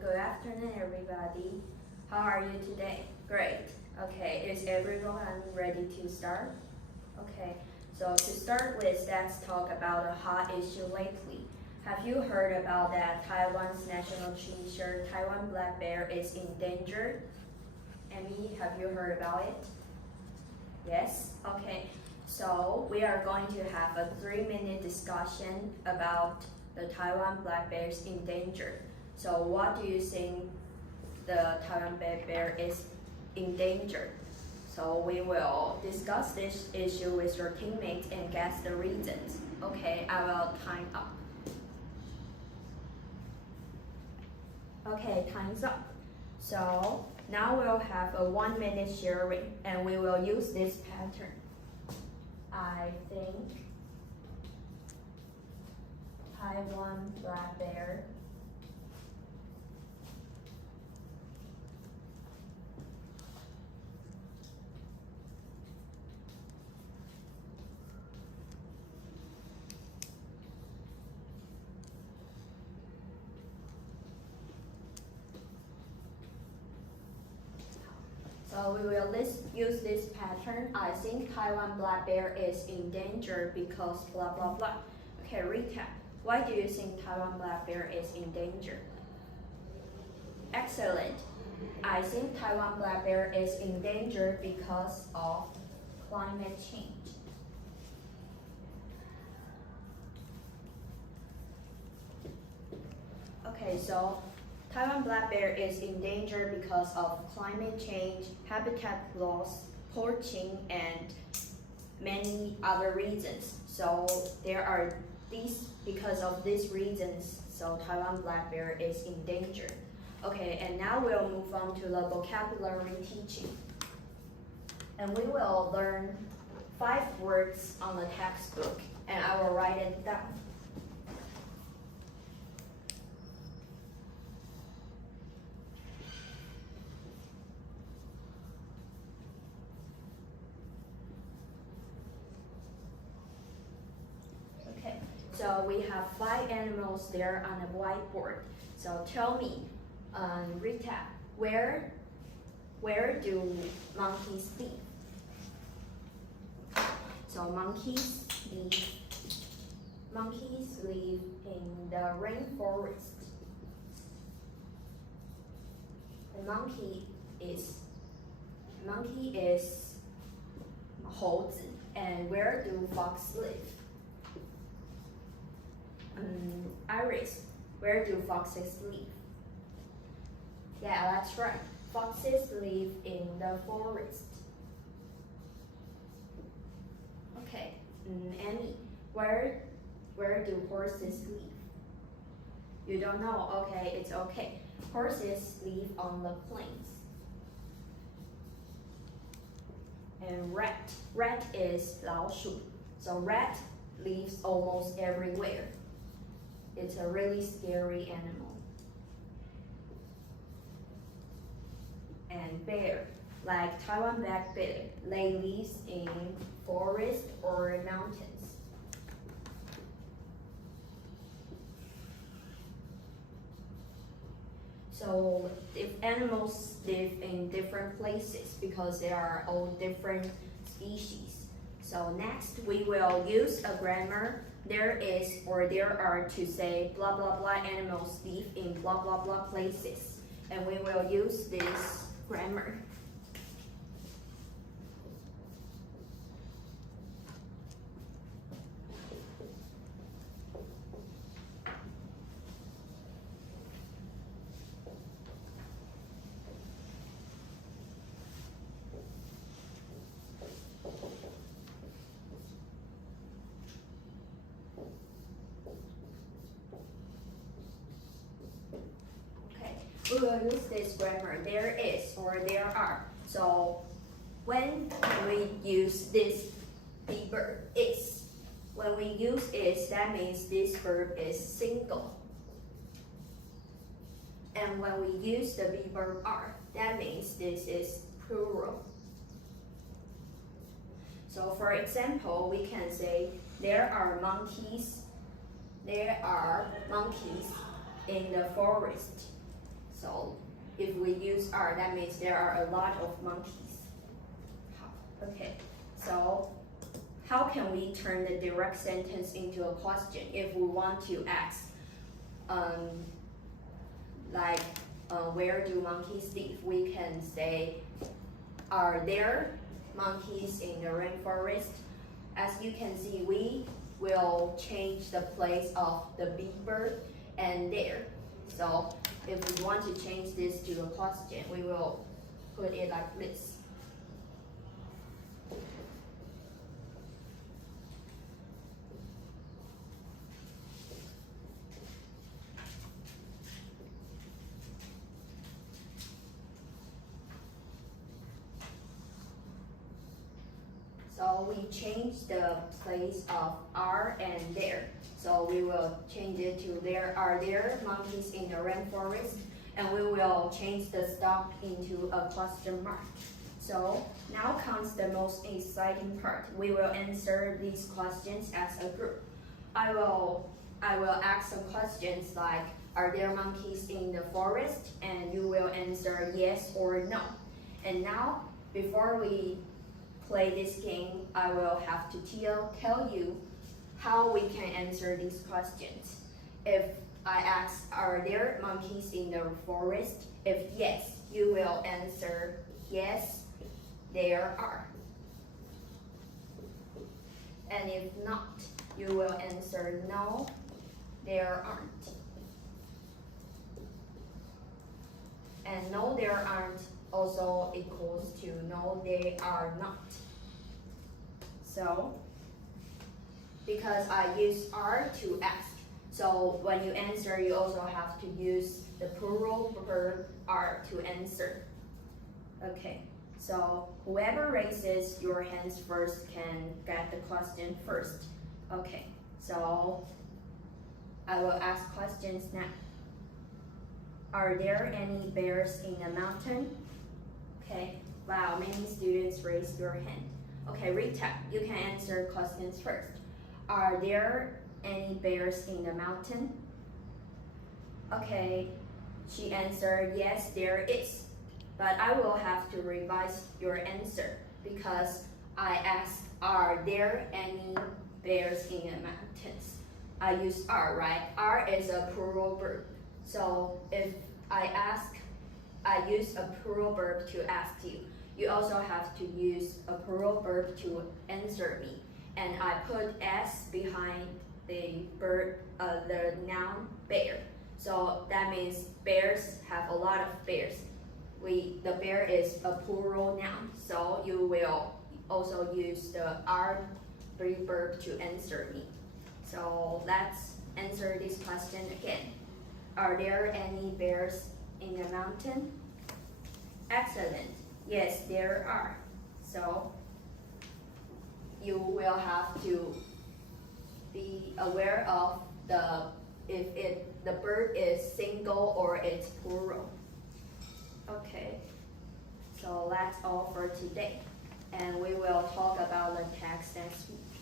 Good afternoon, everybody. How are you today? Great. Okay, is everyone ready to start? Okay, so to start with, let's talk about a hot issue lately. Have you heard about that Taiwan's national treasure, Taiwan black bear, is endangered? Amy, have you heard about it? Yes? Okay, so we are going to have a 3-minute discussion about the Taiwan black bear's endangered. So what do you think the Taiwan black bear is endangered? So we will discuss this issue with your teammates and guess the reasons. Okay, I will time up. Okay, time's up. So now we'll have a 1-minute sharing and we will use this pattern. I think Taiwan black bear So we will use this pattern. I think Taiwan black bear is endangered because blah blah blah. Okay, recap. Why do you think Taiwan black bear is endangered? Excellent. I think Taiwan black bear is endangered because of climate change. Okay, so Taiwan black bear is endangered because of climate change, habitat loss, poaching, and many other reasons. So because of these reasons, so Taiwan black bear is endangered. Okay, and now we'll move on to the vocabulary teaching. And we will learn 5 words on the textbook, and I will write it down. So we have 5 animals there on the whiteboard. So tell me, recap, where do monkeys live? So monkeys live in the rainforest. The monkey is 猴子, and where do fox live? Iris, where do foxes live? Yeah, that's right. Foxes live in the forest. Okay, Amy, where do horses live? You don't know? Okay, it's okay. Horses live on the plains. And rat is 老鼠. So rat lives almost everywhere. It's a really scary animal. And bear, like Taiwan black bear, they live in forest or mountains. So if animals live in different places because they are all different species. So next we will use a grammar. There is or there are to say blah blah blah animals live in blah blah blah places, and we will use this grammar. We will use this grammar, there is or there are. So when we use this verb is, when we use is, that means this verb is single. And when we use the verb are, that means this is plural. So for example, we can say there are monkeys in the forest. So if we use are, that means there are a lot of monkeys. Okay, so how can we turn the direct sentence into a question if we want to ask, where do monkeys live? We can say, are there monkeys in the rainforest? As you can see, we will change the place of the big bird and there. So if we want to change this to a question, we will put it like this. So we change the place of are and there. So we will change it to are there monkeys in the rainforest, and we will change the stop into a question mark. So now comes the most exciting part. We will answer these questions as a group. I will ask some questions like, are there monkeys in the forest? And you will answer yes or no. And now, before we play this game, I will have to tell you how we can answer these questions. If I ask, are there monkeys in the forest? If yes, you will answer yes, there are. And if not, you will answer no, there aren't. And no, there aren't also equals to no, they are not. So, because I use are to ask, so when you answer, you also have to use the plural verb are to answer. Okay, so whoever raises your hands first can get the question first. Okay, so I will ask questions now. Are there any bears in the mountain? Okay, wow, many students raised your hand. Okay, recap, you can answer questions first. Are there any bears in the mountain? Okay, she answered yes, there is. But I will have to revise your answer because I asked, are there any bears in the mountains? I use are, right? Are is a plural verb. So if I use a plural verb to ask you. You also have to use a plural verb to answer me. And I put s behind the noun bear. So that means bears have a lot of bears. The bear is a plural noun, so you will also use the are verb to answer me. So let's answer this question again. Are there any bears in the mountain? Excellent. Yes, there are. So you will have to be aware of if the bird is single or it's plural. Okay, so that's all for today. And we will talk about the text next week.